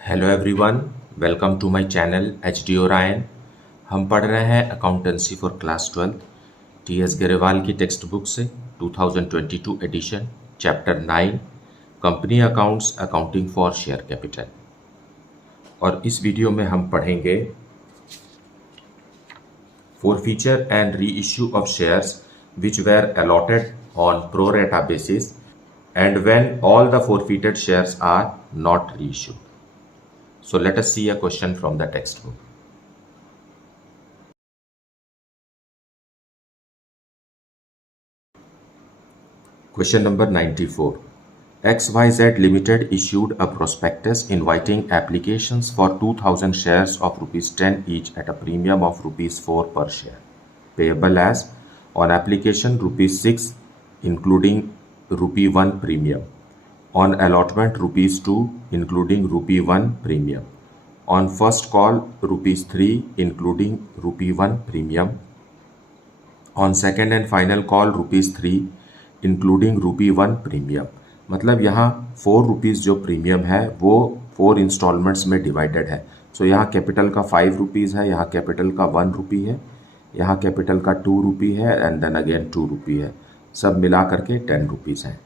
Hello everyone, welcome to my channel H D Orion. हम पढ़ रहे हैं accountancy for class 12 T S Grewal की टेक्स्ट बुक से 2022 edition chapter 9 company accounts accounting for share capital. और इस वीडियो में हम पढ़ेंगे forfeiture and reissue of shares which were allotted on pro rata basis and when all the forfeited shares are not reissued. So let us see a question from the textbook. Question number 94. XYZ Limited issued a prospectus inviting applications for 2000 shares of rupees 10 each at a premium of rupees 4 per share, payable as on application rupees 6 including rupee 1 premium, on allotment rupees 2 including rupee 1 premium, on first call rupees 3 including rupee 1 premium, on second and final call rupees 3 including रूपी 1 premium. मतलब यहाँ 4 rupees जो premium है वो 4 installments में divided है। सो यहाँ capital का 5 रुपीज़ है, यहाँ कैपिटल का 1 रुपी है, यहाँ कैपिटल का 2 रुपी है एंड देन अगेन 2 रुपी है। सब मिला करके 10 रुपीज़ है।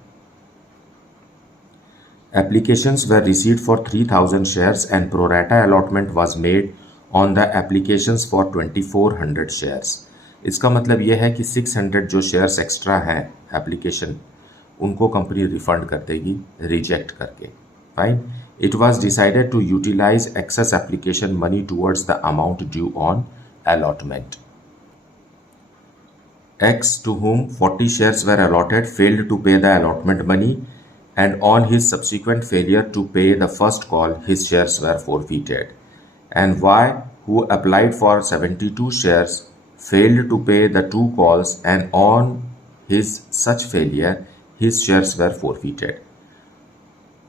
Applications were received for 3000 shares and pro rata allotment was made on the applications for 2400 shares. इसका मतलब यह है कि 600 जो शेयर्स एक्स्ट्रा हैं एप्लीकेशन उनको कंपनी रिफंड कर देगी रिजेक्ट करके। Fine. It was decided to utilise excess application money towards the amount due on allotment. X to whom 40 shares were allotted failed to pay the allotment money and on his subsequent failure to pay the first call his shares were forfeited. And Y who applied for 72 shares failed to pay the 2 calls and on his such failure his shares were forfeited.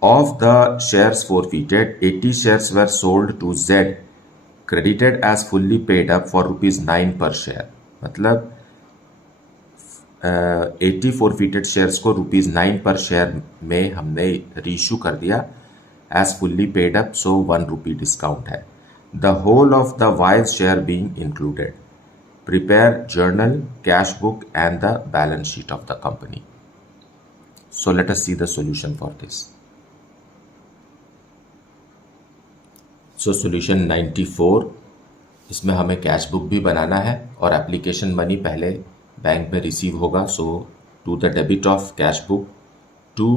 Of the shares forfeited, 80 shares were sold to Z credited as fully paid up for rupees 9 per share. मतलब 80 forfeited shares को rupees 9 पर share में हमने reissue कर दिया as fully paid up, so 1 rupee discount है। The whole of the Y's share being included. Prepare journal, cash book and the balance sheet of the company. So let us see the solution for this. So solution 94, इसमें हमें cash book भी बनाना है और application money पहले bank में receive होगा। So to the debit of cash book to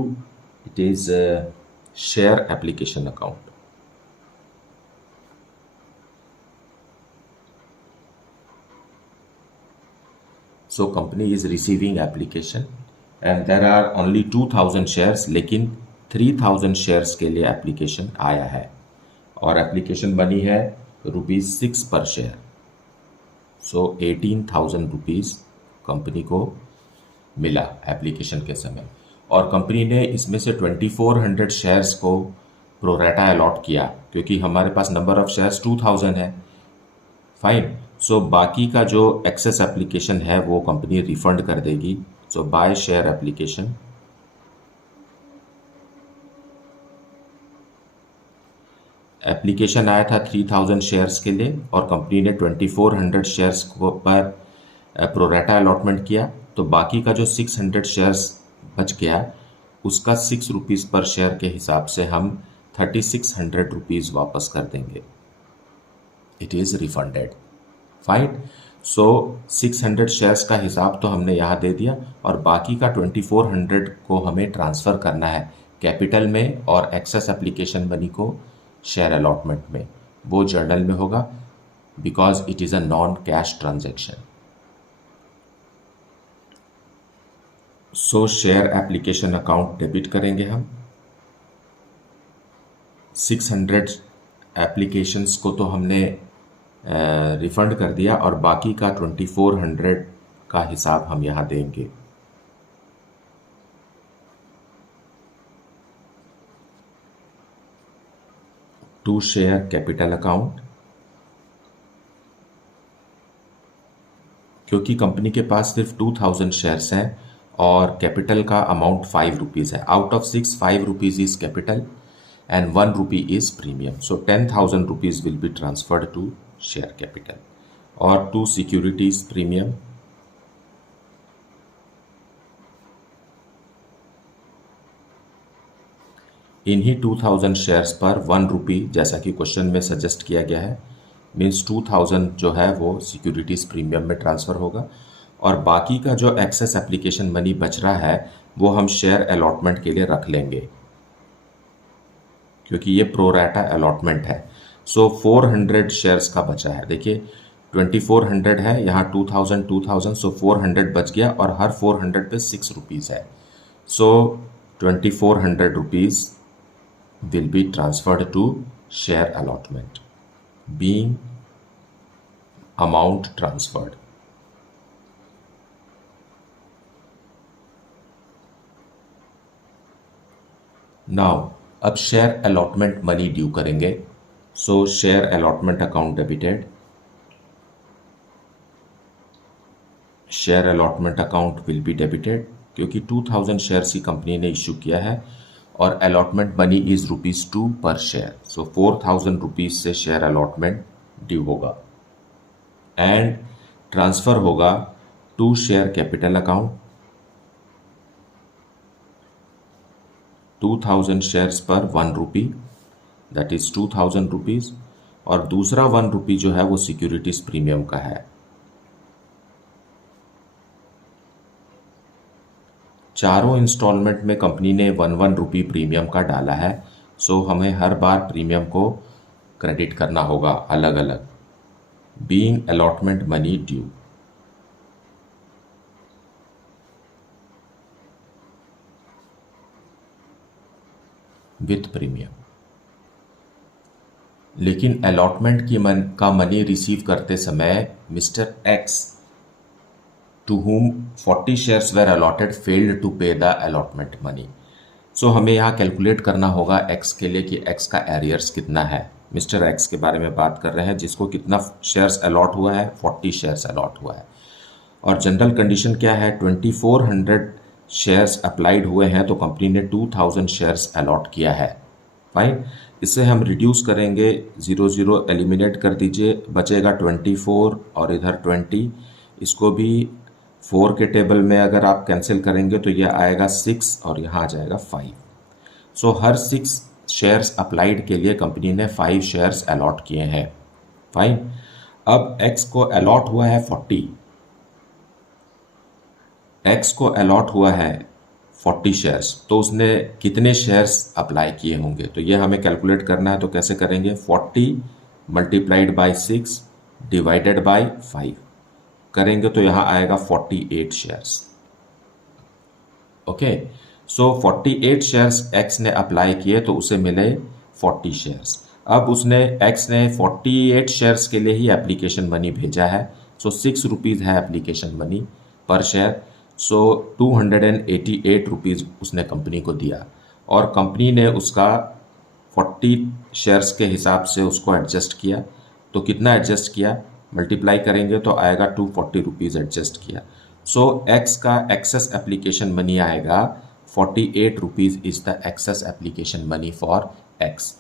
it is share application account. So company is receiving application and there are only 2000 shares, लेकिन 3000 shares के लिए एप्लीकेशन आया है और एप्लीकेशन मनी है रुपीज़ 6 पर शेयर। सो 18,000 रुपीज़ कंपनी को मिला एप्लीकेशन के समय और कंपनी ने इसमें से 2400 शेयर्स को प्रोरेटा अलॉट किया क्योंकि हमारे पास नंबर ऑफ शेयर्स 2000 है। फाइन। सो बाकी का जो एक्सेस एप्लीकेशन है वो कंपनी रिफंड कर देगी। सो बाय शेयर एप्लीकेशन एप्लीकेशन आया था 3000 शेयर्स के लिए और कंपनी ने 2400 शेयर्स को पर प्रोरेटा अलॉटमेंट किया। तो बाकी का जो 600 शेयर्स बच गया उसका 6 रुपीज़ पर शेयर के हिसाब से हम 3600 रुपीज़ वापस कर देंगे। It is refunded. Fine. So 600 shares का हिसाब तो हमने यहाँ दे दिया और बाकी का 2400 को हमें ट्रांसफ़र करना है कैपिटल में और एक्सेस एप्लीकेशन मनी को शेयर अलॉटमेंट में। वो जर्नल में होगा because it is a non cash transaction. So share application account debit करेंगे हम। 600 एप्लीकेशंस को तो हमने रिफंड कर दिया और बाकी का 2400 का हिसाब हम यहाँ देंगे। टू शेयर कैपिटल अकाउंट, क्योंकि कंपनी के पास सिर्फ 2000 शेयर्स हैं और कैपिटल का अमाउंट 5 रुपीज़ है। Out of 6 5 rupees is capital and 1 rupee is premium. So 10,000 rupees will be transferred to share capital or to securities premium. इन्हीं 2000 शेयर्स पर 1 रुपी, जैसा कि क्वेश्चन में सजेस्ट किया गया है, मीन्स 2000 जो है वो सिक्योरिटीज़ प्रीमियम में ट्रांसफ़र होगा और बाकी का जो एक्सेस एप्लीकेशन मनी बच रहा है वो हम शेयर अलॉटमेंट के लिए रख लेंगे क्योंकि ये प्रोराटा अलॉटमेंट है। सो 400 शेयर्स का बचा है। देखिए 2400 है, यहाँ 2000, सो 400 बच गया और हर 400 पे 6 रुपीज़ है। सो 2400 rupees will be transferred to share allotment, being amount transferred. Now अब शेयर अलॉटमेंट मनी ड्यू करेंगे। So share allotment account debited, share allotment account will be debited क्योंकि 2000 शेयर्स की कंपनी ने इशू किया है और अलॉटमेंट मनी इज ₹2 पर share. So 4000 rupees से शेयर अलॉटमेंट ड्यू होगा एंड ट्रांसफर होगा to share capital account. 2000 shares पर 1 रुपी, दैट इज 2000 रुपीज, और दूसरा 1 रुपी जो है वो सिक्योरिटीज प्रीमियम का है। चारों इंस्टॉलमेंट में कंपनी ने 1 रुपी प्रीमियम का डाला है। सो हमें हर बार प्रीमियम को क्रेडिट करना होगा अलग अलग। Being allotment money due, with premium. लेकिन अलॉटमेंट का मनी रिसीव करते समय mister x to whom 40 shares were allotted failed to pay the allotment money. So हमें यहाँ कैलकुलेट करना होगा x के लिए कि x का एरियर्स कितना है। मिस्टर x के बारे में बात कर रहे हैं जिसको कितना शेयर्स अलॉट हुआ है, 40 शेयर्स अलॉट हुआ है और जनरल कंडीशन क्या है, 2400 शेयर्स अप्लाइड हुए हैं तो कंपनी ने 2000 शेयर्स अलॉट किया है। फाइन, इससे हम रिड्यूस करेंगे, 0 एलिमिनेट कर दीजिए, बचेगा 24 और इधर 20। इसको भी 4 के टेबल में अगर आप कैंसिल करेंगे तो यह आएगा 6 और यहाँ आ जाएगा 5। सो हर 6 शेयर्स अप्लाइड के लिए कंपनी ने 5 शेयर्स अलॉट किए हैं। फाइन, अब x को अलॉट हुआ है 40, x को अलॉट हुआ है 40 शेयर्स, तो उसने कितने शेयर्स अप्लाई किए होंगे तो ये हमें कैलकुलेट करना है। तो कैसे करेंगे, 40 मल्टीप्लाइड बाई 6 डिवाइडेड बाई 5 करेंगे तो यहाँ आएगा 48 शेयर्स। ओके, सो 48 शेयर्स x ने अप्लाई किए तो उसे मिले 40 शेयर्स। अब उसने x ने 48 शेयर्स के लिए ही एप्लीकेशन मनी भेजा है। सो 6 रुपीज़ है एप्लीकेशन मनी पर शेयर। सो 288 रुपीज़ उसने कंपनी को दिया और कंपनी ने उसका 40 शेयर्स के हिसाब से उसको एडजस्ट किया। तो कितना एडजस्ट किया, मल्टीप्लाई करेंगे तो आएगा 240 रुपीज़ एडजस्ट किया। सो x का एक्सेस एप्लीकेशन मनी आएगा 48 rupees is the excess application money for x।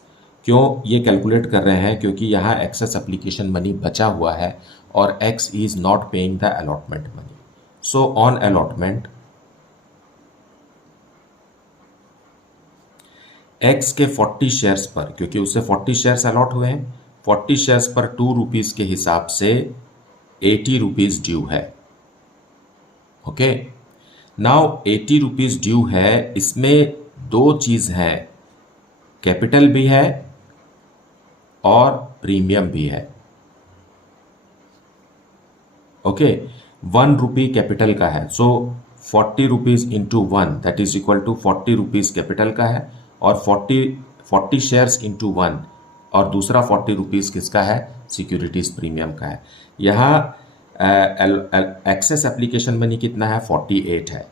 क्यों ये कैलकुलेट कर रहे हैं, क्योंकि यहाँ एक्सेस एप्लीकेशन मनी बचा हुआ है और x is not paying the allotment money. So on allotment x के 40 शेयर्स पर, क्योंकि उसे 40 शेयर्स अलॉट हुए हैं, 40 शेयर्स पर 2 रुपीज़ के हिसाब से 80 रुपीज़ ड्यू है। ओके, नाउ 80 रुपीज़ ड्यू है। इसमें 2 चीज़ हैं, कैपिटल भी है और प्रीमियम भी है। ओके, 1 रुपी कैपिटल का है, so 40 rupees into 1 that is equal to 40 rupees capital का है और 40 शेयर्स इंटू 1 और दूसरा 40 रुपीज़ किसका है, सिक्योरिटीज़ प्रीमियम का है। यहाँ एक्सेस एप्लीकेशन मनी कितना है, 48 है।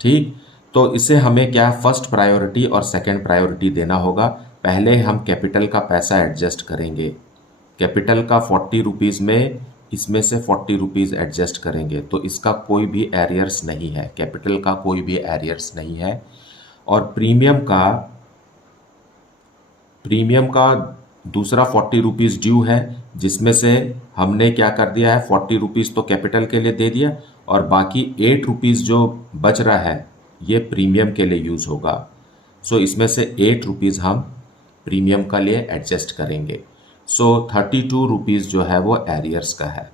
ठीक, तो इसे हमें क्या फर्स्ट प्रायोरिटी और सेकंड प्रायोरिटी देना होगा। पहले हम कैपिटल का पैसा एडजस्ट करेंगे, कैपिटल का 40 रुपीज़ में इसमें से 40 रुपीज़ एडजस्ट करेंगे तो इसका कोई भी एरियर्स नहीं है, कैपिटल का कोई भी एरियर्स नहीं है। और प्रीमियम का प्रीमियम का दूसरा 40 रुपीज़ ड्यू है, जिसमें से हमने क्या कर दिया है, 40 रुपीज़ तो कैपिटल के लिए दे दिया और बाकी 8 रुपीज़ जो बच रहा है ये प्रीमियम के लिए यूज़ होगा। सो इसमें से 8 रुपीज़ हम प्रीमियम का लिए एडजस्ट करेंगे। सो 32 रुपीज़ जो है वो एरियर्स का है।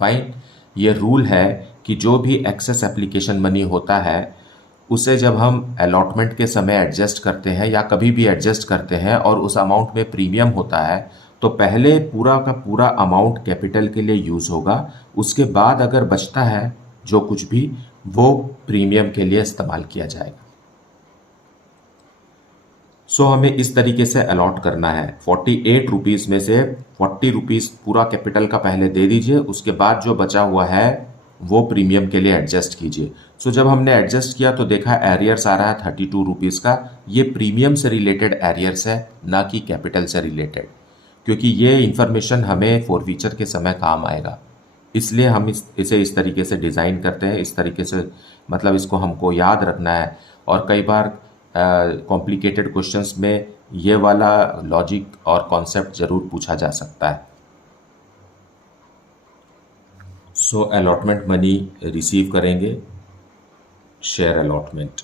फाइन। ये रूल है कि जो भी एक्सेस एप्लीकेशन मनी होता है उसे जब हम अलॉटमेंट के समय एडजस्ट करते हैं या कभी भी एडजस्ट करते हैं और उस अमाउंट में प्रीमियम होता है तो पहले पूरा का पूरा अमाउंट कैपिटल के लिए यूज़ होगा, उसके बाद अगर बचता है जो कुछ भी वो प्रीमियम के लिए इस्तेमाल किया जाएगा। सो हमें इस तरीके से अलॉट करना है। 48 रुपीज़ में से 40 रुपीज़ पूरा कैपिटल का पहले दे दीजिए, उसके बाद जो बचा हुआ है वो प्रीमियम के लिए एडजस्ट कीजिए। सो जब हमने एडजस्ट किया तो देखा एरियर्स आ रहा है 32 रुपीज़ का। ये प्रीमियम से रिलेटेड एरियर्स है, ना कि कैपिटल से रिलेटेड, क्योंकि ये इंफॉर्मेशन हमें फॉरफीचर के समय काम आएगा, इसलिए हम इसे इस तरीके से डिज़ाइन करते हैं। इस तरीके से मतलब इसको हमको याद रखना है। और कई बार कॉम्प्लिकेटेड क्वेश्चंस में ये वाला लॉजिक और कॉन्सेप्ट ज़रूर पूछा जा सकता है। सो अलॉटमेंट मनी रिसीव करेंगे, शेयर अलॉटमेंट।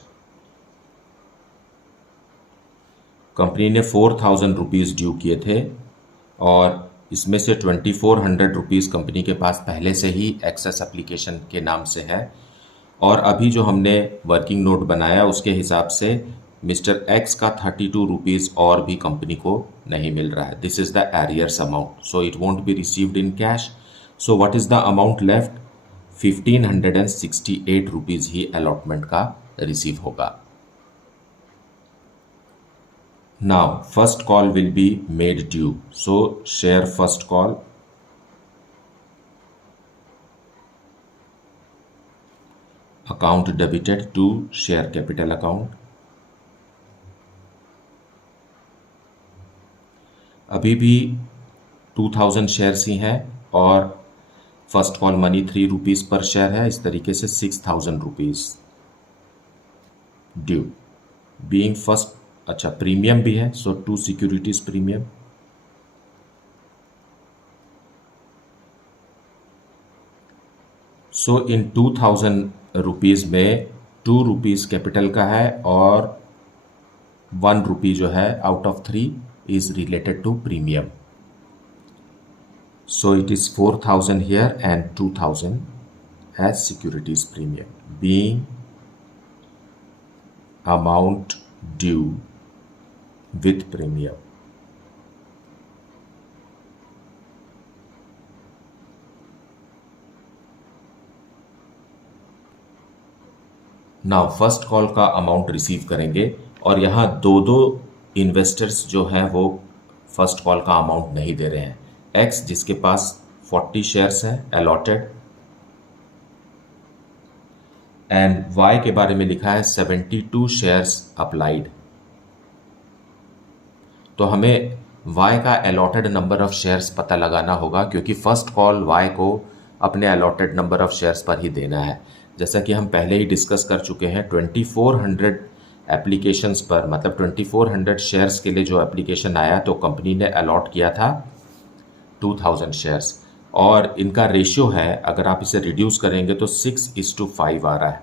कंपनी ने 4000 रुपीज़ ड्यू किए थे और इसमें से 2400 रुपीज़ कंपनी के पास पहले से ही एक्सेस एप्लीकेशन के नाम से है और अभी जो हमने वर्किंग नोट बनाया उसके हिसाब से मिस्टर एक्स का 32 रुपीज़ और भी कंपनी को नहीं मिल रहा है। This is the arrears amount, so it won't be received in cash. So what is the amount left? 1568 rupees he allotment का रिसीव होगा। Now first call will be made due, so share first call, account debited to share capital account। अभी भी 2000 shares ही हैं और first call money 3 rupees पर share है, इस तरीके से 6000 रुपीज़ ड्यू। बीइंग फर्स्ट, अच्छा प्रीमियम भी है, सो 2 सिक्योरिटीज प्रीमियम। सो इन 2000 रुपीज़ में 2 रुपीज़ कैपिटल का है और 1 रुपी जो है out of 3 is related to premium. So it is 4000 here and 2000 as securities premium, being amount due with premium। Now first call का अमाउंट रिसीव करेंगे और यहाँ दो दो इन्वेस्टर्स जो हैं वो फर्स्ट कॉल का अमाउंट नहीं दे रहे हैं। एक्स जिसके पास 40 शेयर्स हैं अलॉटेड एंड वाई के बारे में लिखा है 72 शेयर्स अप्लाइड। तो हमें y का अलॉटेड नंबर ऑफ शेयर्स पता लगाना होगा, क्योंकि फर्स्ट कॉल y को अपने अलॉटेड नंबर ऑफ शेयर्स पर ही देना है। जैसा कि हम पहले ही डिस्कस कर चुके हैं, 2400 एप्लीकेशंस पर, मतलब 2400 शेयर्स के लिए जो एप्लीकेशन आया तो कंपनी ने अलॉट किया था 2000 शेयर्स और इनका रेशियो है, अगर आप इसे रिड्यूस करेंगे तो 6:5 आ रहा है।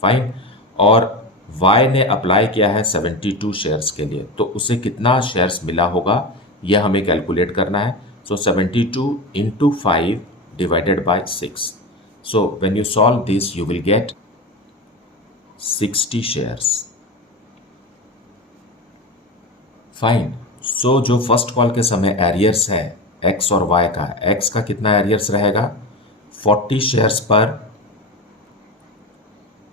फाइन। और Y ने अप्लाई किया है 72 शेयर्स के लिए, तो उसे कितना शेयर्स मिला होगा यह हमें कैलकुलेट करना है। सो 72 into 5 divided by 6। So when you solve this you will get 60 shares। Fine. सो जो फर्स्ट कॉल के समय एरियर्स है X और Y का, X का कितना एरियर्स रहेगा? 40 शेयर्स पर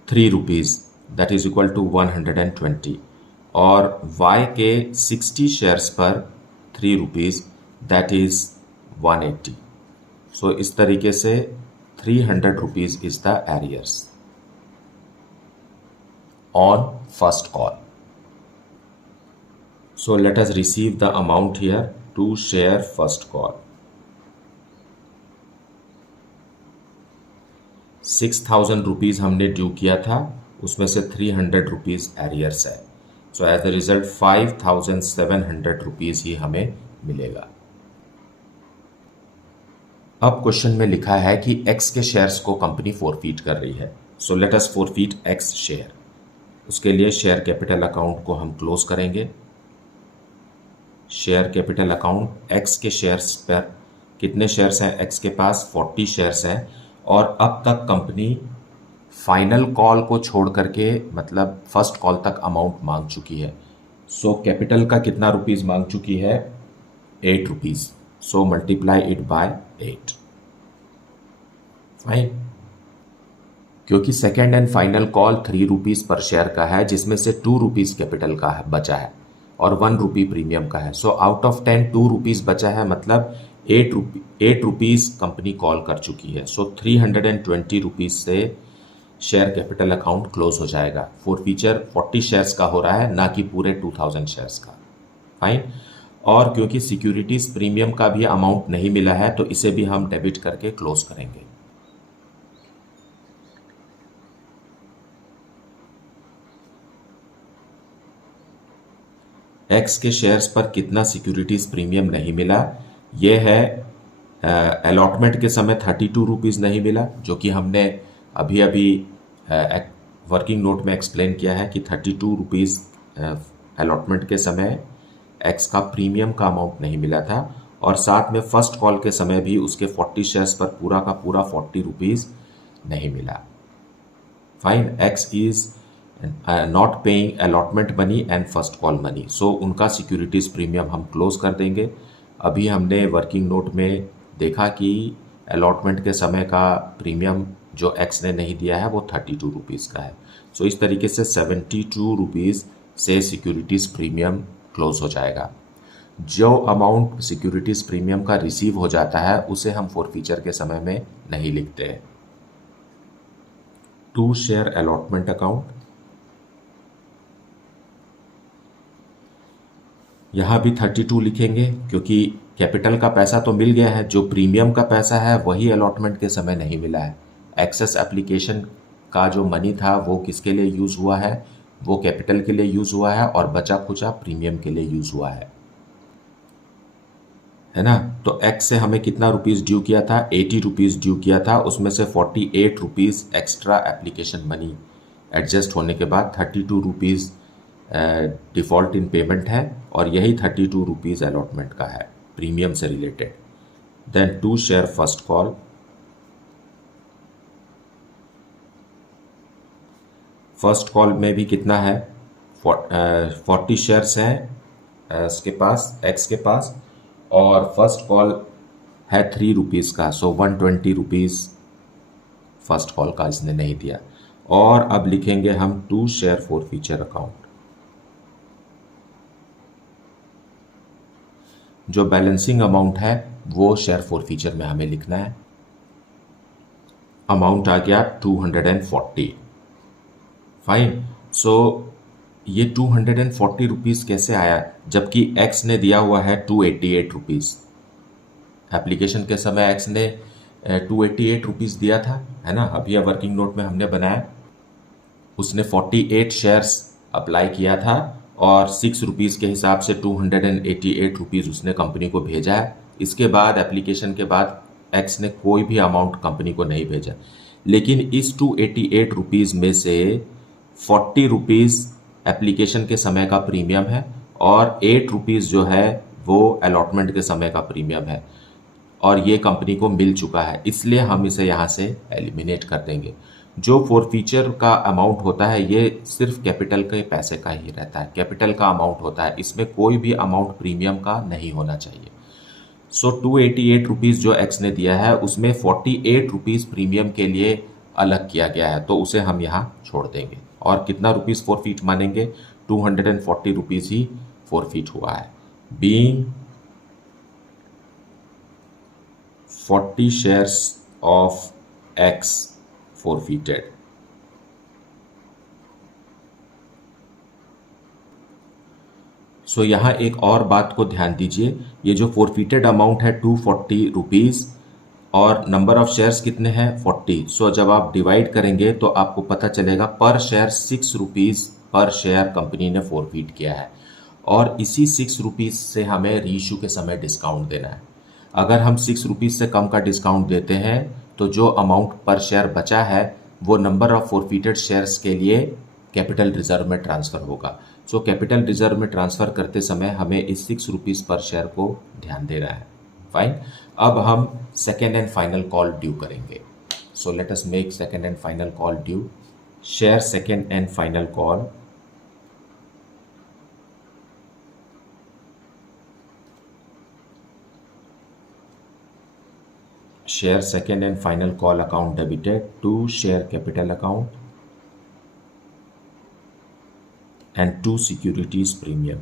3 rupees, that is equal to 120 और Y के 60 शेयर्स पर 3 रुपीज़, दैट इज 180। सो इस तरीके से 300 rupees is the arrears on first call. So let us receive the amount here to share first call. 6000 rupees हमने due किया था, उसमें से 300 रुपीज़ एरियर्स है। So as a result 5,700 rupees ही हमें मिलेगा। अब क्वेश्चन में लिखा है कि एक्स के शेयर्स को कंपनी फोरफीट कर रही है। सो लेट अस फोरफीट एक्स शेयर। उसके लिए शेयर कैपिटल अकाउंट को हम क्लोज करेंगे। शेयर कैपिटल अकाउंट, एक्स के शेयर्स पर कितने शेयर्स हैं एक्स के पास? 40 शेयर्स हैं। और अब तक कंपनी फाइनल कॉल को छोड़ करके मतलब फर्स्ट कॉल तक अमाउंट मांग चुकी है। सो कैपिटल का कितना रुपीज़ मांग चुकी है? 8 rupees. So multiply it by 8। Fine. क्योंकि second and final call 3 rupees पर शेयर का है, जिसमें से 2 रुपीज़ कैपिटल का है बचा है और 1 रुपी प्रीमियम का है। सो आउट ऑफ 10 2 रुपीज़ बचा है, मतलब 8 रुपीज़ कंपनी कॉल कर चुकी है। सो 320 रुपीज़ से शेयर कैपिटल अकाउंट क्लोज हो जाएगा। फॉरफीचर 40 शेयर्स का हो रहा है, ना कि पूरे 2000 शेयर्स का। फाइन। और क्योंकि सिक्योरिटीज प्रीमियम का भी अमाउंट नहीं मिला है, तो इसे भी हम डेबिट करके क्लोज करेंगे। एक्स के शेयर्स पर कितना सिक्योरिटीज प्रीमियम नहीं मिला? ये है अलॉटमेंट के समय 32 रुपीज़ नहीं मिला, जो कि हमने अभी अभी वर्किंग नोट में एक्सप्लेन किया है कि 32 रुपीज़ अलॉटमेंट के समय एक्स का प्रीमियम का अमाउंट नहीं मिला था। और साथ में फर्स्ट कॉल के समय भी उसके 40 शेयर्स पर पूरा का पूरा 40 रुपीज़ नहीं मिला। Fine. X is not paying allotment money and first call money. So उनका सिक्योरिटीज प्रीमियम हम क्लोज कर देंगे। अभी हमने वर्किंग नोट में देखा कि अलॉटमेंट के समय का प्रीमियम जो एक्स ने नहीं दिया है वो 32 रुपीज़ का है। सो इस तरीके से 72 रुपीज़ से सिक्योरिटीज प्रीमियम क्लोज हो जाएगा। जो अमाउंट सिक्योरिटीज प्रीमियम का रिसीव हो जाता है उसे हम फॉरफीचर के समय में नहीं लिखते हैं। टू शेयर अलॉटमेंट अकाउंट, यहाँ भी 32 लिखेंगे क्योंकि कैपिटल का पैसा तो मिल गया है, जो प्रीमियम का पैसा है वही अलॉटमेंट के समय नहीं मिला है। एक्सेस एप्लीकेशन का जो मनी था वो किसके लिए यूज़ हुआ है? वो कैपिटल के लिए यूज़ हुआ है और बचा खुचा प्रीमियम के लिए यूज़ हुआ है ना। तो एक्स से हमें कितना रुपीज़ ड्यू किया था? 80 रुपीज़ ड्यू किया था। उसमें से 48 rupees extra application money adjust होने के बाद 32 रुपीज़ डिफ़ॉल्ट इन पेमेंट है, और यही 32 रुपीज़ अलॉटमेंट का है प्रीमियम से related. Then to share first call, first call में भी कितना है? 40 शेयर्स हैं इसके पास, एक्स के पास, और फर्स्ट कॉल है 3 रुपीज़ का। सो 120 रुपीज़ फर्स्ट कॉल का इसने नहीं दिया। और अब लिखेंगे हम टू शेयर फॉरफीचर अकाउंट। जो बैलेंसिंग अमाउंट है वो शेयर फॉरफीचर में हमें लिखना है। अमाउंट आ गया 240। फाइन। सो ये 240 रुपीज़ कैसे आया, जबकि एक्स ने दिया हुआ है 288 रुपीज़। एप्लीकेशन के समय एक्स ने 288 रुपीज़ दिया था, है ना। अभी वर्किंग नोट में हमने बनाया, उसने 48 शेयर्स अप्लाई किया था और 6 रुपीज़ के हिसाब से 288 रुपीज़ उसने कंपनी को भेजा है। इसके बाद एप्लीकेशन के बाद एक्स ने कोई भी अमाउंट कंपनी को नहीं भेजा, लेकिन इस 288 रुपीज़ में से 40 रुपीज़ एप्लीकेशन के समय का प्रीमियम है और 8 रुपीज़ जो है वो अलॉटमेंट के समय का प्रीमियम है, और ये कंपनी को मिल चुका है, इसलिए हम इसे यहाँ से एलिमिनेट कर देंगे। जो फॉरफीचर का अमाउंट होता है ये सिर्फ कैपिटल के पैसे का ही रहता है, कैपिटल का अमाउंट होता है, इसमें कोई भी अमाउंट प्रीमियम का नहीं होना चाहिए। सो 288 रुपीज़ जो एक्स ने दिया है उसमें 48 रुपीज़ प्रीमियम के लिए अलग किया गया है, तो उसे हम यहाँ छोड़ देंगे। और कितना रुपीज़ फॉरफीट मानेंगे? 240 रुपीज़ ही फॉरफीट हुआ है। Being 40 shares of X forfeited. सो यहाँ एक और बात को ध्यान दीजिए, ये जो फॉरफीटेड अमाउंट है 240 रुपीज़ और नंबर ऑफ शेयर्स कितने हैं? 40। सो जब आप डिवाइड करेंगे तो आपको पता चलेगा पर शेयर 6 रुपीज़ पर शेयर कंपनी ने फोरफीट किया है और इसी 6 रुपीज़ से हमें रीइशू के समय डिस्काउंट देना है। अगर हम 6 रुपीज़ से कम का डिस्काउंट देते हैं तो जो अमाउंट पर शेयर बचा है वो नंबर ऑफ फोरफीटेड शेयर्स के लिए कैपिटल रिजर्व में ट्रांसफ़र होगा। सो कैपिटल रिजर्व में ट्रांसफ़र करते समय हमें इस 6 रुपीज़ पर शेयर को ध्यान देना है। फाइन। अब हम second and final call due करेंगे। So let us make second and final call due. Share second and final call share second and final call account debited to share capital account and to securities premium।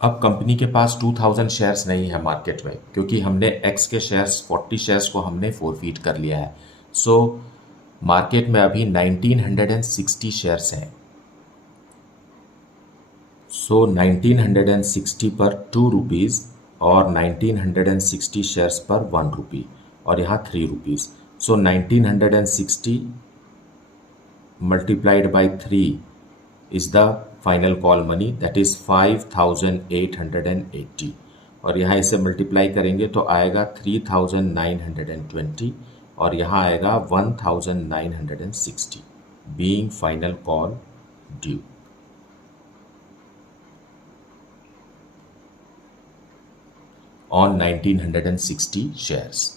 अब company के पास 2000 shares नहीं है market में क्योंकि हमने x के shares 40 shares को हमने फोरफीट कर लिया है। सो मार्केट में अभी 1960 शेयर्स हैं। सो 1960 पर 2 रुपीज़ और 1960 शेयर्स पर 1 रुपी और यहाँ 3 rupees. So 1960 multiplied by 3 is the final call money, that is 5880 और यहाँ इसे मल्टीप्लाई करेंगे तो आएगा 3920 और यहाँ आएगा 1960 being final call due on 1960 shares।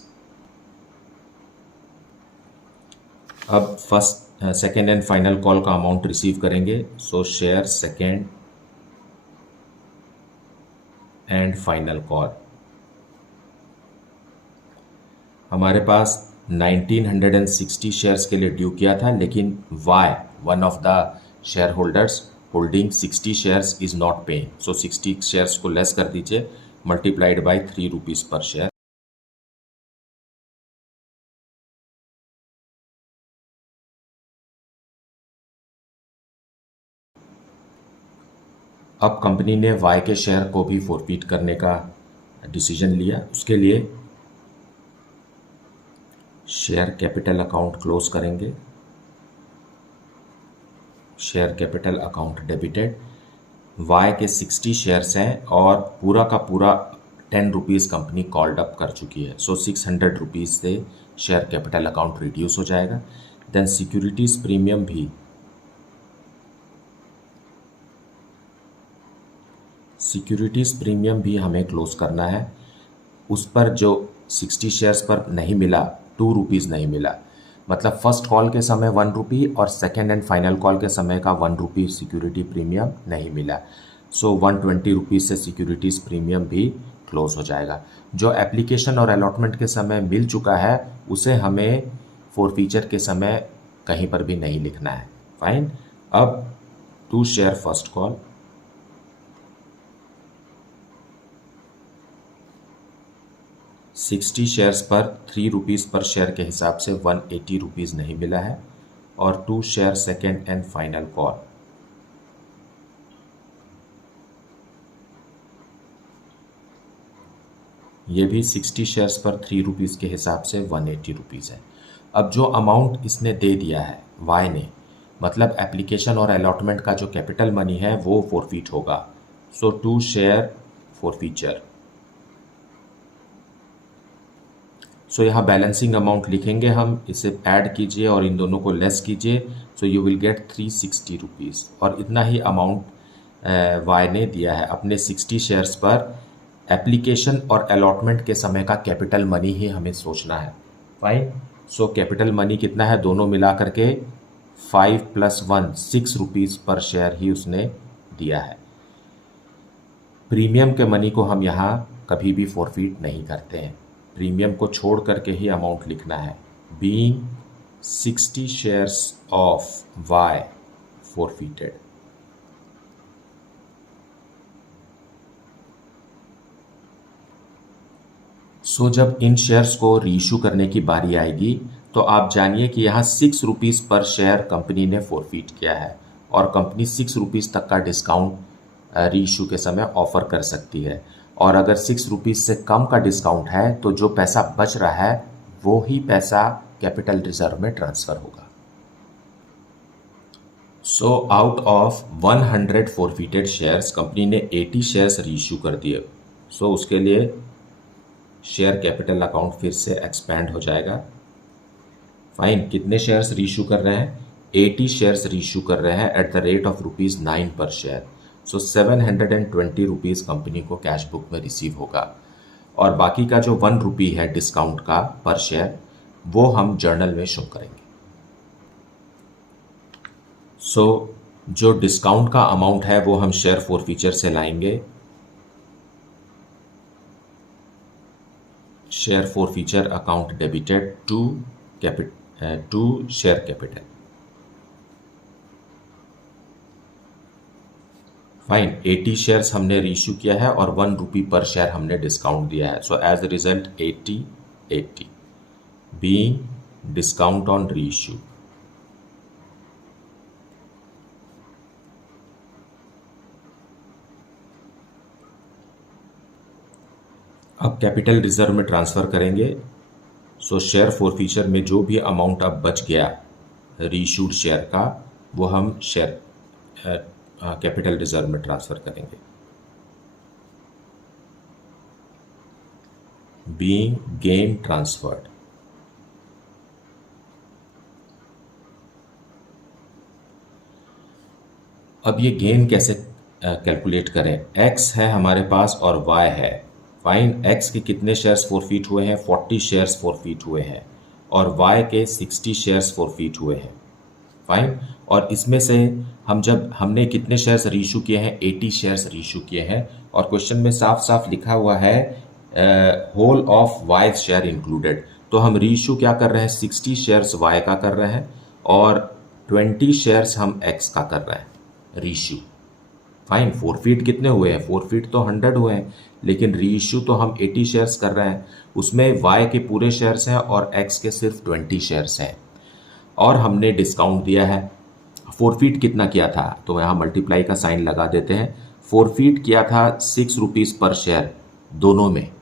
अब सेकेंड एंड फाइनल कॉल का अमाउंट रिसीव करेंगे। So share second and final call हमारे पास 1960 शेयर्स के लिए ड्यू किया था, लेकिन Y one of the shareholders holding 60 shares is not paying. So 60 shares को लेस कर दीजिए मल्टीप्लाइड बाई 3 रुपीज़ पर शेयर। अब कंपनी ने वाई के शेयर को भी फोरफीट करने का डिसीजन लिया। उसके लिए शेयर कैपिटल अकाउंट क्लोज करेंगे। Share capital account debited. Y के 60 शेयर्स हैं और पूरा का पूरा 10 रुपीज़ कंपनी कॉल्ड अप कर चुकी है। सो 600 रुपीज़ से शेयर कैपिटल अकाउंट रिड्यूस हो जाएगा। देन सिक्योरिटीज़ प्रीमियम भी हमें क्लोज करना है। उस पर जो 60 शेयर्स पर नहीं मिला 2 रुपीज़ नहीं मिला, मतलब फर्स्ट कॉल के समय 1 रुपी और सेकेंड एंड फाइनल कॉल के समय का 1 रुपी सिक्योरिटी प्रीमियम नहीं मिला। सो 120 रुपीज़ से सिक्योरिटीज़ प्रीमियम भी क्लोज हो जाएगा। जो एप्लीकेशन और अलॉटमेंट के समय मिल चुका है उसे हमें फोरफीचर के समय कहीं पर भी नहीं लिखना है। फाइन। अब to share first call $60 shares पर 3 रुपीज़ पर शेयर के हिसाब से 180 रुपीज़ नहीं मिला है और to share second and final call ये भी 60 शेयर्स पर 3 रुपीज़ के हिसाब से 180 रुपीज़ है। अब जो अमाउंट इसने दे दिया है वाई ने, मतलब एप्लीकेशन और अलॉटमेंट का जो कैपिटल मनी है वो फोरफीट होगा। So to share forfeiture. सो यहाँ बैलेंसिंग अमाउंट लिखेंगे हम, इसे ऐड कीजिए और इन दोनों को लेस कीजिए। So you will get 360 rupees और इतना ही अमाउंट वाई ने दिया है अपने 60 शेयर्स पर। एप्लीकेशन और अलॉटमेंट के समय का कैपिटल मनी ही हमें सोचना है। फाइन। सो कैपिटल मनी कितना है दोनों मिला करके 5 + 1 6 रुपीज़ पर शेयर ही उसने दिया है। प्रीमियम के मनी को हम यहाँ कभी भी फोरफीट नहीं करते हैं, प्रीमियम को छोड़ करके ही अमाउंट लिखना है। Being 60 shares of Y forfeited. So जब इन शेयर्स को रीइशू करने की बारी आएगी तो आप जानिए कि यहाँ 6 रुपीज़ पर शेयर कंपनी ने फोरफीट किया है और कंपनी 6 रुपीज़ तक का डिस्काउंट रीइशू के समय ऑफर कर सकती है। और अगर 6 रुपीज़ से कम का डिस्काउंट है तो जो पैसा बच रहा है वो ही पैसा कैपिटल रिजर्व में ट्रांसफ़र होगा। So out of 100 forfeited shares company ने 80 शेयर्स रीइश्यू कर दिए। सो उसके लिए शेयर कैपिटल अकाउंट फिर से एक्सपैंड हो जाएगा। फाइन, कितने शेयर्स रीइश्यू कर रहे हैं? 80 शेयर्स रीइश्यू कर रहे हैं एट द रेट ऑफ ₹9 पर शेयर। सो 720 रुपीज़ कंपनी को कैश बुक में रिसीव होगा, और बाकी का जो ₹1 है डिस्काउंट का पर शेयर, वो हम जर्नल में शो करेंगे। सो जो डिस्काउंट का अमाउंट है वो हम शेयर फॉरफीचर से लाएंगे। Share forfeiture account debited to share capital. Fine, 80 shares हमने रीइश्यू किया है और ₹1 पर शेयर हमने डिस्काउंट दिया है। So as a result 80 being discount on reissue. अब कैपिटल रिजर्व में ट्रांसफ़र करेंगे। सो शेयर फॉरफीचर में जो भी अमाउंट अब बच गया रीइश्यूड शेयर का, वो हम शेयर कैपिटल रिजर्व में ट्रांसफ़र करेंगे। Being gain transferred. अब ये गेन कैसे कैलकुलेट करें? x है हमारे पास और y है। फाइन, x के कितने शेयर्स फॉरफीट हुए हैं? 40 शेयर्स फॉरफीट हुए हैं, और y के 60 शेयर्स फॉरफीट हुए हैं। फाइन, और इसमें से हमने कितने शेयर्स रीइश्यू किए हैं? 80 शेयर्स रीइश्यू किए हैं, और क्वेश्चन में साफ साफ लिखा हुआ है whole of Y share included. तो हम रीइश्यू क्या कर रहे हैं? 60 शेयर्स वाई का कर रहे हैं और 20 शेयर्स हम एक्स का कर रहे हैं रीइश्यू। फाइन, फॉरफीट कितने हुए हैं? फॉरफीट तो 100 हुए हैं, लेकिन रीइश्यू तो हम 80 शेयर्स कर रहे हैं। उसमें वाई के पूरे शेयर्स हैं और एक्स के सिर्फ 20 शेयर्स हैं, और हमने डिस्काउंट दिया है। फॉरफीट कितना किया था? तो यहाँ मल्टीप्लाई का साइन लगा देते हैं। फॉरफीट किया था ₹6 पर शेयर दोनों में।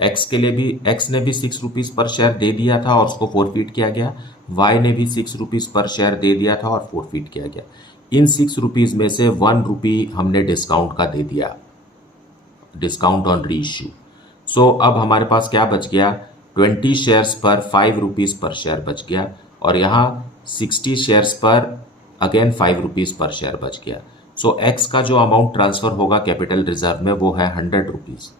एक्स के लिए भी, एक्स ने भी ₹6 पर शेयर दे दिया था और उसको फॉरफीट किया गया। वाई ने भी ₹6 पर शेयर दे दिया था और फॉरफीट किया गया। इन ₹6 में से ₹1 हमने डिस्काउंट का दे दिया, डिस्काउंट ऑन रीइश्यू। सो अब हमारे पास क्या बच गया? 20 शेयर्स पर ₹5 पर शेयर बच गया, और यहाँ 60 शेयर्स पर अगेन ₹5 पर शेयर बच गया। सो एक्स का जो अमाउंट ट्रांसफर होगा कैपिटल रिजर्व में वो है ₹100,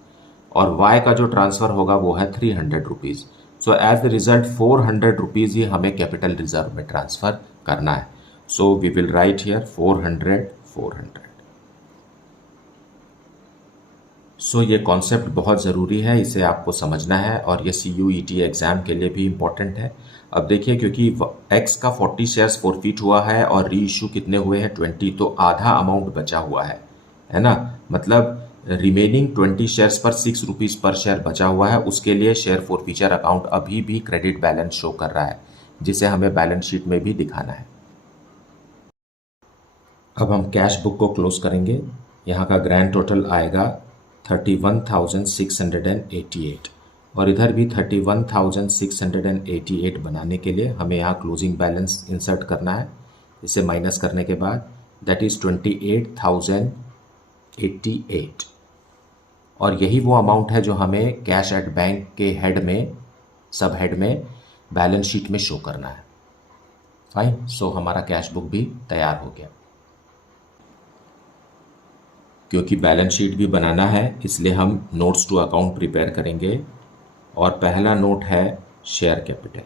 और y का जो ट्रांसफ़र होगा वो है ₹300। सो एज द रिजल्ट ₹400 ही हमें कैपिटल रिजर्व में ट्रांसफ़र करना है। So we will write here 400। सो ये कॉन्सेप्ट बहुत ज़रूरी है, इसे आपको समझना है, और ये CUET एग्ज़ाम के लिए भी इम्पॉर्टेंट है। अब देखिए, क्योंकि x का 40 शेयर्स फॉरफीट हुआ है और री इशू कितने हुए हैं? 20, तो आधा अमाउंट बचा हुआ है ना? मतलब रिमेनिंग 20 शेयर्स पर ₹6 पर शेयर बचा हुआ है। उसके लिए शेयर फॉरफीचर अकाउंट अभी भी क्रेडिट बैलेंस शो कर रहा है, जिसे हमें बैलेंस शीट में भी दिखाना है। अब हम कैश बुक को क्लोज करेंगे। यहाँ का ग्रैंड टोटल आएगा 31,688, और इधर भी 31,688 बनाने के लिए हमें यहाँ क्लोजिंग बैलेंस इंसर्ट करना है। इसे माइनस करने के बाद दैट इज़ 28,088, और यही वो अमाउंट है जो हमें कैश एट बैंक के हेड में, सब हेड में बैलेंस शीट में शो करना है। फाइन, सो हमारा कैश बुक भी तैयार हो गया। क्योंकि बैलेंस शीट भी बनाना है, इसलिए हम नोट्स टू अकाउंट प्रिपेयर करेंगे, और पहला नोट है शेयर कैपिटल।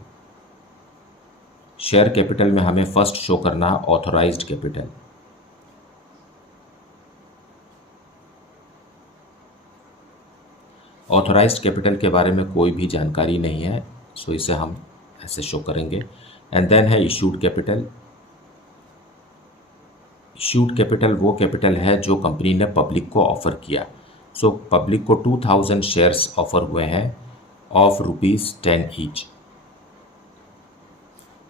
शेयर कैपिटल में हमें फर्स्ट शो करना ऑथराइज्ड कैपिटल। ऑथराइज्ड कैपिटल के बारे में कोई भी जानकारी नहीं है, सो इसे हम ऐसे शो करेंगे। एंड देन है इशूड कैपिटल। इशूड कैपिटल वो कैपिटल है जो कंपनी ने पब्लिक को ऑफर किया। सो पब्लिक को 2000 शेयर्स ऑफर हुए हैं of ₹10 each,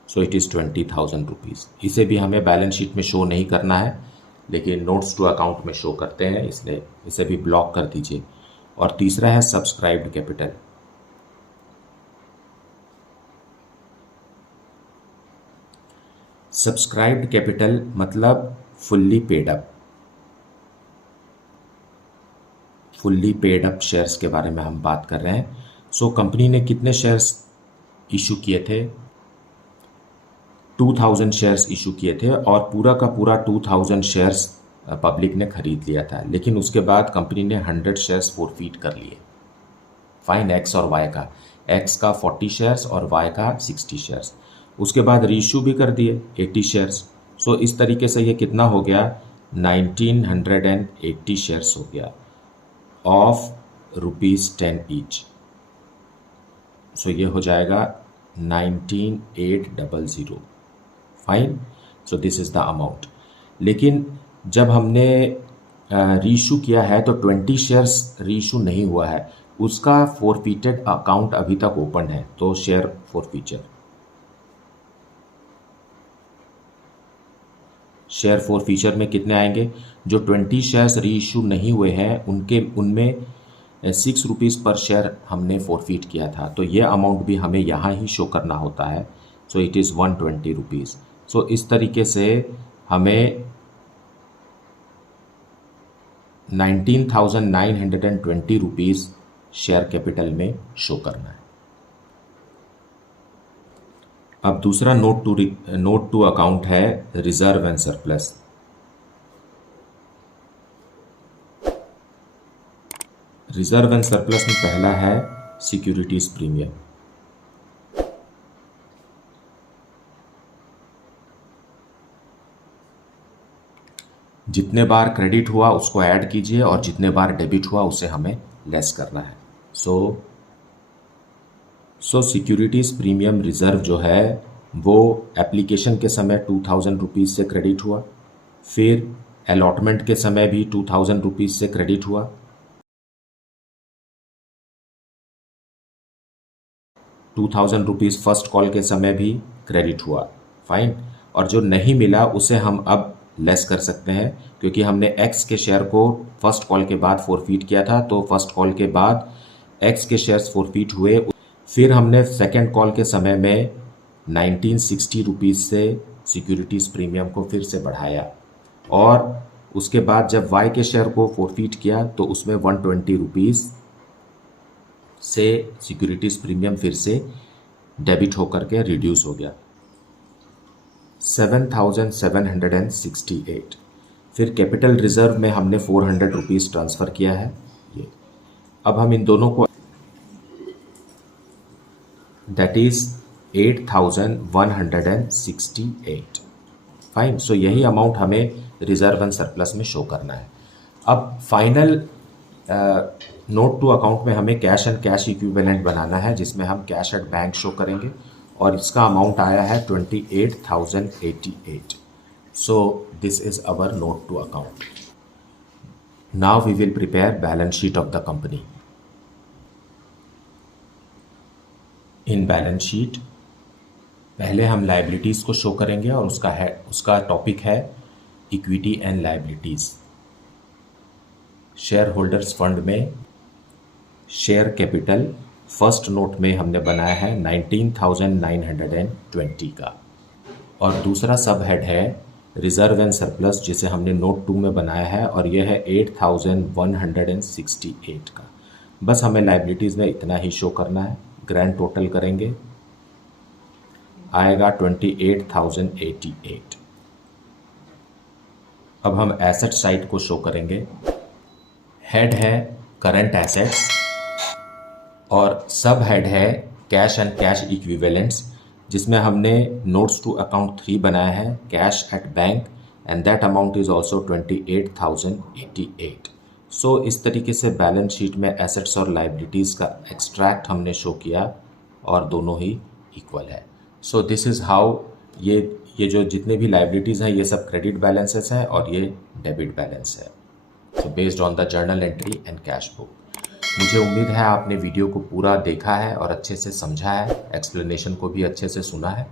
so it is ₹20,000। इसे भी हमें बैलेंस शीट में शो नहीं करना है, लेकिन नोट्स टू अकाउंट में शो करते हैं, इसलिए इसे भी ब्लॉक कर दीजिए। और तीसरा है सब्सक्राइब्ड कैपिटल। सब्सक्राइब्ड कैपिटल मतलब fully paid up, fully paid up shares के बारे में हम बात कर रहे हैं। सो कंपनी ने कितने शेयर्स इशू किए थे? 2000 शेयर्स इशू किए थे और पूरा का पूरा 2000 शेयर्स पब्लिक ने खरीद लिया था, लेकिन उसके बाद कंपनी ने 100 शेयर्स फोरफीट कर लिए। फाइन एक्स और वाई का, एक्स का 40 शेयर्स और वाई का 60 शेयर्स। उसके बाद रीइशू भी कर दिए 80 शेयर्स। सो इस तरीके से ये कितना हो गया? 1980 शेयर्स हो गया ऑफ ₹10 ईच। सो ये हो जाएगा 19800। Fine, so this is the amount. लेकिन जब हमने रीइशू किया है तो 20 शेयर्स रीइशू नहीं हुआ है, उसका फोरफीटेड अकाउंट अभी तक ओपन है, तो शेयर फोरफीचर, शेयर फोरफीचर में कितने आएंगे? जो 20 शेयर्स रीइशू नहीं हुए हैं उनमें ₹6 पर शेयर हमने फोरफीट किया था, तो ये अमाउंट भी हमें यहाँ ही शो करना होता है। So it is ₹120। सो इस तरीके से हमें 19,920 रुपीज़ शेयर कैपिटल में शो करना है। अब दूसरा नोट टू अकाउंट है reserve and surplus. Reserve and surplus में पहला है सिक्योरिटीज प्रीमियम। जितने बार क्रेडिट हुआ उसको ऐड कीजिए और जितने बार डेबिट हुआ उसे हमें लेस करना है। सो सिक्योरिटीज प्रीमियम रिजर्व जो है वो एप्लीकेशन के समय 2000 रुपीज़ से क्रेडिट हुआ, फिर अलॉटमेंट के समय भी 2000 रुपीज़ से क्रेडिट हुआ, 2000 रुपीज़ फर्स्ट कॉल के समय भी क्रेडिट हुआ। फाइन, और जो नहीं मिला उसे हम अब लेस कर सकते हैं, क्योंकि हमने एक्स के शेयर को फर्स्ट कॉल के बाद फोरफीट किया था, तो फर्स्ट कॉल के बाद एक्स के शेयर्स फोरफीट हुए। फिर हमने सेकेंड कॉल के समय में 1960 रुपीज़ से सिक्योरिटीज़ प्रीमियम को फिर से बढ़ाया, और उसके बाद जब वाई के शेयर को फोरफीट किया तो उसमें 120 रुपीज़ से सिक्योरिटीज़ प्रीमियम फिर से डेबिट होकर के रिड्यूस हो गया 7,768। फिर कैपिटल रिजर्व में हमने 400 रुपीज़ ट्रांसफ़र किया है। ये अब हम इन दोनों को, दैट इज़ 8,168। फाइन, सो यही अमाउंट हमें रिजर्व एंड सरप्लस में शो करना है। अब फाइनल नोट टू अकाउंट में हमें कैश एंड कैश इक्विवेलेंट बनाना है, जिसमें हम कैश एट बैंक शो करेंगे, और इसका अमाउंट आया है 28,088। So this is our note to account. Now we will prepare balance sheet of the company. In balance sheet पहले हम लायबिलिटीज़ को शो करेंगे, और उसका टॉपिक है equity and liabilities. Share holders fund में शेयर कैपिटल फर्स्ट नोट में हमने बनाया है 19,920 का, और दूसरा सब हेड है रिजर्व एंड सरप्लस, जिसे हमने नोट 2 में बनाया है, और यह है 8,168 का। बस हमें लायबिलिटीज़ में इतना ही शो करना है। ग्रैंड टोटल करेंगे, आएगा 28,088। अब हम एसेट साइड को शो करेंगे। हेड है करंट एसेट्स और सब हेड है कैश एंड कैश इक्विवेलेंट्स, जिसमें हमने नोट्स टू अकाउंट 3 बनाया है cash at bank, and that amount is also 28,088। सो इस तरीके से बैलेंस शीट में एसेट्स और लाइबिलिटीज़ का एक्सट्रैक्ट हमने शो किया, और दोनों ही इक्वल है। सो दिस इज़ हाउ ये जो जितने भी लाइबिलिटीज़ हैं ये सब क्रेडिट बैलेंसेस हैं, और ये डेबिट बैलेंस है। So based on the journal entry and cash book. मुझे उम्मीद है आपने वीडियो को पूरा देखा है और अच्छे से समझा है, एक्सप्लेनेशन को भी अच्छे से सुना है।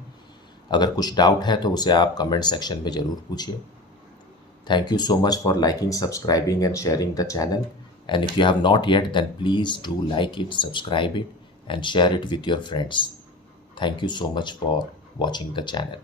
अगर कुछ डाउट है तो उसे आप कमेंट सेक्शन में ज़रूर पूछिए। Thank you so much for liking, subscribing and sharing the channel. And if you have not yet, then please do like it, subscribe it and share it with your friends. Thank you so much for watching the channel.